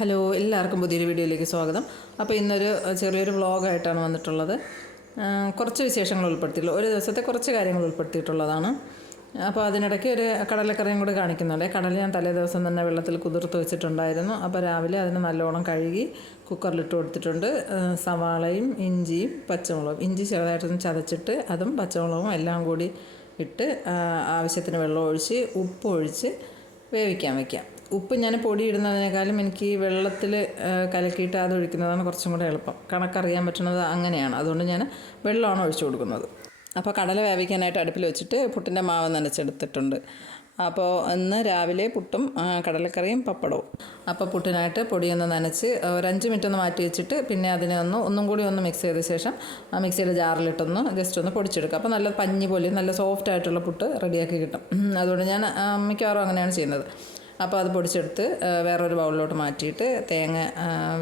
Hello, എല്ലാവർക്കും പുതിയൊരു വീഡിയോയിലേക്ക് സ്വാഗതം. അപ്പോൾ ഇന്നൊരു ചെറിയൊരു വ്ളോഗായിട്ടാണ് വന്നിട്ടുള്ളത്. കുറച്ച് വിശേഷങ്ങൾ ഉൾപ്പെടുത്തിയിട്ടുള്ളൂ, ഒരു ദിവസത്തെ കുറച്ച് കാര്യങ്ങൾ ഉൾപ്പെടുത്തിയിട്ടുള്ളതാണ്. അപ്പോൾ അതിനിടയ്ക്ക് ഒരു കടലക്കറിയും കൂടി കാണിക്കുന്നുണ്ട്. കടല ഞാൻ തലേ ദിവസം തന്നെ വെള്ളത്തിൽ കുതിർത്ത് വെച്ചിട്ടുണ്ടായിരുന്നു. അപ്പോൾ രാവിലെ അതിന് നല്ലോണം കഴുകി കുക്കറിലിട്ട് കൊടുത്തിട്ടുണ്ട്. സവാളയും ഇഞ്ചിയും പച്ചമുളകും, ഇഞ്ചി ചെറുതായിട്ടൊന്ന് ചതച്ചിട്ട് അതും പച്ചമുളകും എല്ലാം കൂടി ഇട്ട് ആവശ്യത്തിന് വെള്ളം ഒഴിച്ച് ഉപ്പ് ഒഴിച്ച് വേവിക്കാൻ വയ്ക്കാം. ഉപ്പ് ഞാൻ പൊടി ഇടുന്നതിനേക്കാളും എനിക്ക് വെള്ളത്തിൽ കലക്കിയിട്ട് അത് ഒഴിക്കുന്നതാണ് കുറച്ചും കൂടെ എളുപ്പം. കണക്കറിയാൻ പറ്റുന്നത് അങ്ങനെയാണ്. അതുകൊണ്ട് ഞാൻ വെള്ളമാണ് ഒഴിച്ചു കൊടുക്കുന്നത്. അപ്പോൾ കടല വേവിക്കാനായിട്ട് അടുപ്പിൽ വെച്ചിട്ട് പുട്ടിൻ്റെ മാവ് നനച്ചെടുത്തിട്ടുണ്ട്. അപ്പോൾ ഇന്ന് രാവിലെ പുട്ടും കടലക്കറിയും പപ്പടവും. അപ്പോൾ പുട്ടിനായിട്ട് പൊടിയൊന്ന് നനച്ച് ഒരു 5 മിനിറ്റ് ഒന്ന് മാറ്റി വെച്ചിട്ട് പിന്നെ അതിനെ ഒന്നും കൂടി ഒന്ന് മിക്സ് ചെയ്ത ശേഷം മിക്സിയുടെ ജാറിലിട്ടൊന്ന് ജസ്റ്റ് ഒന്ന് പൊടിച്ചെടുക്കുക. അപ്പോൾ നല്ല പഞ്ഞി പോലെ നല്ല സോഫ്റ്റ് ആയിട്ടുള്ള പുട്ട് റെഡിയാക്കി കിട്ടും. അതുകൊണ്ട് ഞാൻ മിക്കവാറും അങ്ങനെയാണ് ചെയ്യുന്നത്. അപ്പോൾ അത് പൊടിച്ചെടുത്ത് വേറൊരു ബൗളിലോട്ട് മാറ്റിയിട്ട് തേങ്ങ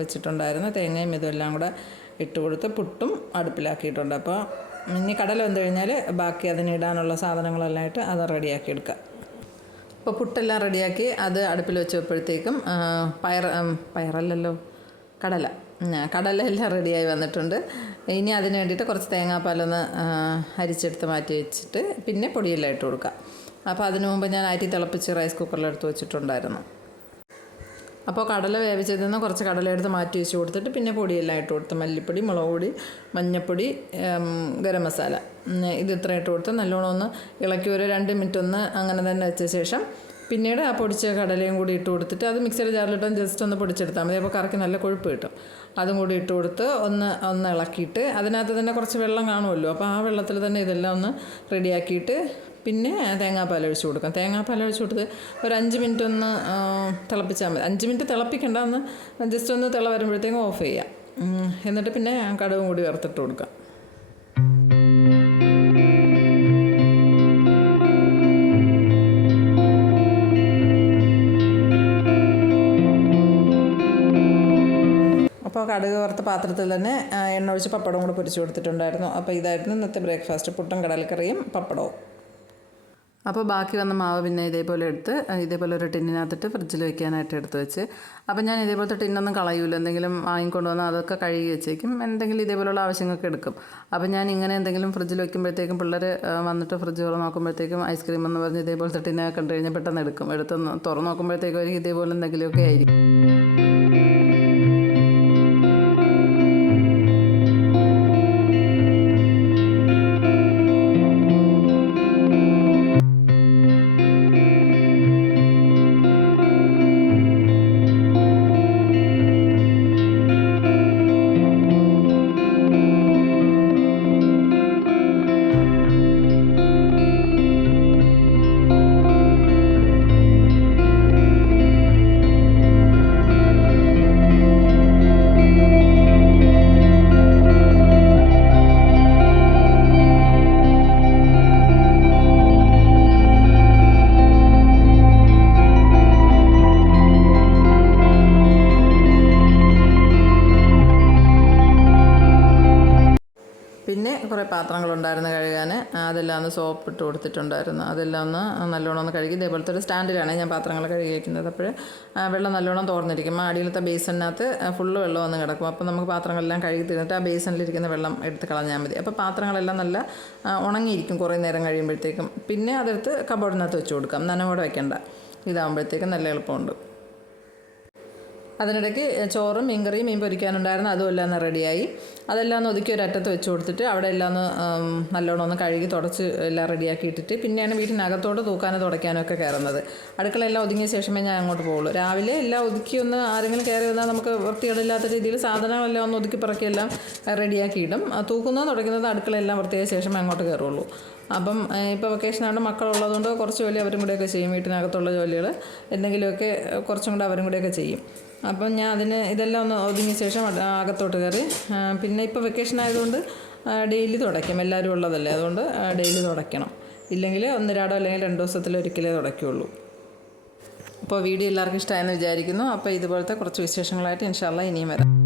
വെച്ചിട്ടുണ്ടായിരുന്നു. തേങ്ങയും ഇതെല്ലാം കൂടെ ഇട്ട് കൊടുത്ത് പുട്ടും അടുപ്പിലാക്കിയിട്ടുണ്ട്. അപ്പോൾ ഇനി കടല വെന്ത് കഴിഞ്ഞാൽ ബാക്കി അതിനിടാനുള്ള സാധനങ്ങളെല്ലാം ഇട്ട് അത് റെഡിയാക്കി എടുക്കുക. അപ്പോൾ പുട്ടെല്ലാം റെഡിയാക്കി അത് അടുപ്പിൽ വെച്ച് വെച്ചപ്പോഴത്തേക്കും പയറല്ലല്ലോ കടല എല്ലാം റെഡിയായി വന്നിട്ടുണ്ട്. ഇനി അതിന് വേണ്ടിയിട്ട് കുറച്ച് തേങ്ങാപ്പാലൊന്ന് അരിച്ചെടുത്ത് മാറ്റി വെച്ചിട്ട് പിന്നെ പൊടിയെല്ലാം ഇട്ട് കൊടുക്കുക. അപ്പോൾ അതിനു മുമ്പ് ഞാൻ അരി തിളപ്പിച്ച് റൈസ് കുക്കറിലെടുത്ത് വെച്ചിട്ടുണ്ടായിരുന്നു. അപ്പോൾ കടല വേവിച്ചതിൽ നിന്ന് കുറച്ച് കടല എടുത്ത് മാറ്റി വെച്ച് കൊടുത്തിട്ട് പിന്നെ പൊടിയെല്ലാം ഇട്ട് കൊടുത്ത് മല്ലിപ്പൊടി, മുളക് പൊടി, മഞ്ഞൾപ്പൊടി, ഗരം മസാല ഇത് ഇത്ര ഇട്ട് കൊടുത്ത് നല്ലോണം ഒന്ന് ഇളക്കി ഒരു 2 മിനിറ്റ് ഒന്ന് അങ്ങനെ തന്നെ വെച്ച ശേഷം പിന്നീട് ആ പൊടിച്ച കടലയും കൂടി ഇട്ട് കൊടുത്തിട്ട് അത് മിക്സിയുടെ ജാറിലിട്ട് ജസ്റ്റ് ഒന്ന് പൊടിച്ചെടുത്താൽ മതി. അപ്പോൾ കറിക്ക് നല്ല കൊഴുപ്പ് കിട്ടും. അതും കൂടി ഇട്ട് കൊടുത്ത് ഒന്ന് ഇളക്കിയിട്ട് അതിനകത്ത് തന്നെ കുറച്ച് വെള്ളം കാണുമല്ലോ. അപ്പോൾ ആ വെള്ളത്തിൽ തന്നെ ഇതെല്ലാം ഒന്ന് റെഡിയാക്കിയിട്ട് പിന്നെ തേങ്ങാപ്പാൽ ഒഴിച്ച് കൊടുക്കാം. തേങ്ങാപ്പാൽ ഒഴിച്ച് കൊടുത്ത് ഒരു 5 മിനിറ്റ് ഒന്ന് തിളപ്പിച്ചാൽ മതി. 5 മിനിറ്റ് തിളപ്പിക്കേണ്ട, ഒന്ന് ജസ്റ്റ് ഒന്ന് തിള വരുമ്പോഴത്തേക്കും ഓഫ് ചെയ്യാം. എന്നിട്ട് പിന്നെ കടുകും കൂടി വറുത്തിട്ട് കൊടുക്കാം. അപ്പോൾ കടുക് വറുത്ത പാത്രത്തിൽ തന്നെ എണ്ണ ഒഴിച്ച് പപ്പടവും കൂടെ പൊരിച്ച് കൊടുത്തിട്ടുണ്ടായിരുന്നു. അപ്പോൾ ഇതായിരുന്നു ഇന്നത്തെ ബ്രേക്ക്ഫാസ്റ്റ്, പുട്ടും കടലക്കറിയും പപ്പടവും. അപ്പോൾ ബാക്കി വന്ന മാവ് പിന്നെ ഇതേപോലെ എടുത്ത് ഇതേപോലെ ഒരു ടിന്നിനകത്തിട്ട് ഫ്രിഡ്ജിൽ വെക്കാനായിട്ട് എടുത്ത് വെച്ച്, അപ്പോൾ ഞാൻ ഇതേപോലത്തെ ടിന്നൊന്നും കളയൂല. എന്തെങ്കിലും വാങ്ങിക്കൊണ്ട് വന്നാൽ അതൊക്കെ കഴുകി വെച്ചേക്കും, എന്തെങ്കിലും ഇതേപോലുള്ള ആവശ്യങ്ങൾക്ക് എടുക്കും. അപ്പോൾ ഞാൻ ഇങ്ങനെ എന്തെങ്കിലും ഫ്രിഡ്ജിൽ വെക്കുമ്പോഴത്തേക്കും പിള്ളേർ വന്നിട്ട് ഫ്രിഡ്ജ് തുറന്ന് നോക്കുമ്പോഴത്തേക്കും ഐസ്ക്രീം എന്ന് പറഞ്ഞ് ഇതേപോലത്തെ ടിന്നൊക്കെ കണ്ടു കഴിഞ്ഞാൽ പെട്ടെന്ന് എടുത്ത് തുറന്ന് നോക്കുമ്പോഴത്തേക്കും അവർക്ക് ഇതേപോലെ എന്തെങ്കിലുമൊക്കെ ആയിരിക്കും. പിന്നെ കുറേ പാത്രങ്ങളുണ്ടായിരുന്നു കഴുകാൻ, അതെല്ലാം ഒന്ന് സോപ്പ് ഇട്ട് കൊടുത്തിട്ടുണ്ടായിരുന്നു. അതെല്ലാം ഒന്ന് നല്ലോണം ഒന്ന് കഴുകി ഇതേപോലത്തെ ഒരു സ്റ്റാൻഡിലാണ് ഞാൻ പാത്രങ്ങൾ കഴുകി വയ്ക്കുന്നത്. അപ്പോൾ വെള്ളം നല്ലോണം തോർന്നിരിക്കും. അടിയിലത്തെ ബേസണിനകത്ത് ഫുള്ള് വെള്ളം ഒന്ന് കിടക്കും. അപ്പോൾ നമുക്ക് പാത്രങ്ങളെല്ലാം കഴുകി തീർന്നിട്ട് ആ ബേസണിലിരിക്കുന്ന വെള്ളം എടുത്ത് കളഞ്ഞാൽ മതി. അപ്പോൾ പാത്രങ്ങളെല്ലാം നല്ല ഉണങ്ങിയിരിക്കും കുറേ നേരം കഴിയുമ്പോഴത്തേക്കും. പിന്നെ അതെടുത്ത് കബോർഡിനകത്ത് വെച്ച് കൊടുക്കാം, നനവോടെ വയ്ക്കേണ്ട. ഇതാകുമ്പോഴത്തേക്കും നല്ല എളുപ്പമുണ്ട്. അതിനിടയ്ക്ക് ചോറും മീൻകറിയും മീൻ പൊരിക്കാനുണ്ടായിരുന്നു, അതുമെല്ലാം ഒന്ന് റെഡിയായി. അതെല്ലാം ഒന്ന് ഒതുക്കി ഒരു അറ്റത്ത് വെച്ച് കൊടുത്തിട്ട് അവിടെ എല്ലാം ഒന്ന് നല്ലോണം ഒന്ന് കഴുകി തുടച്ച് എല്ലാം റെഡിയാക്കി ഇട്ടിട്ട് പിന്നെയാണ് വീട്ടിനകത്തോട്ട് തൂക്കാനും തുടയ്ക്കാനും ഒക്കെ കയറുന്നത്. അടുക്കളയെല്ലാം ഒതുങ്ങിയ ശേഷമേ ഞാൻ അങ്ങോട്ട് പോകുള്ളൂ. രാവിലെ എല്ലാം ഒതുക്കി ഒന്ന് ആരെങ്കിലും കയറി വന്നാൽ നമുക്ക് വൃത്തികളില്ലാത്ത രീതിയിൽ സാധനങ്ങളെല്ലാം ഒന്ന് ഒതുക്കി പറക്കിയെല്ലാം റെഡിയാക്കി ഇടും. തൂക്കുന്നത് തുടയ്ക്കുന്നത് അടുക്കളയെല്ലാം വൃത്തിയായ ശേഷമേ അങ്ങോട്ട് കയറുള്ളൂ. അപ്പം ഇപ്പോൾ വെക്കേഷനായിട്ട് മക്കളുള്ളതുകൊണ്ട് കുറച്ച് ജോലി അവരും കൂടെയൊക്കെ ചെയ്യും. വീട്ടിനകത്തുള്ള ജോലികൾ എന്തെങ്കിലുമൊക്കെ കുറച്ചും കൂടെ അവരും കൂടെയൊക്കെ ചെയ്യും. അപ്പം ഞാൻ ഇതെല്ലാം ഒന്ന് ഒതുങ്ങിയ ശേഷം അകത്തോട്ട് കയറി. പിന്നെ ഇപ്പോൾ വെക്കേഷൻ ആയതുകൊണ്ട് ഡെയിലി തുടയ്ക്കും, എല്ലാവരും ഉള്ളതല്ലേ, അതുകൊണ്ട് ഡെയിലി തുടയ്ക്കണം. ഇല്ലെങ്കിൽ 1-2 അല്ലെങ്കിൽ 2 ദിവസത്തിലൊരിക്കലേ തുടയ്ക്കുകയുള്ളൂ. അപ്പോൾ വീഡിയോ എല്ലാവർക്കും ഇഷ്ടമായെന്ന് വിചാരിക്കുന്നു. അപ്പോൾ ഇതുപോലത്തെ കുറച്ച് വിശേഷങ്ങളായിട്ട് ഇൻഷാ അല്ലാഹ് ഇനിയും വരാം.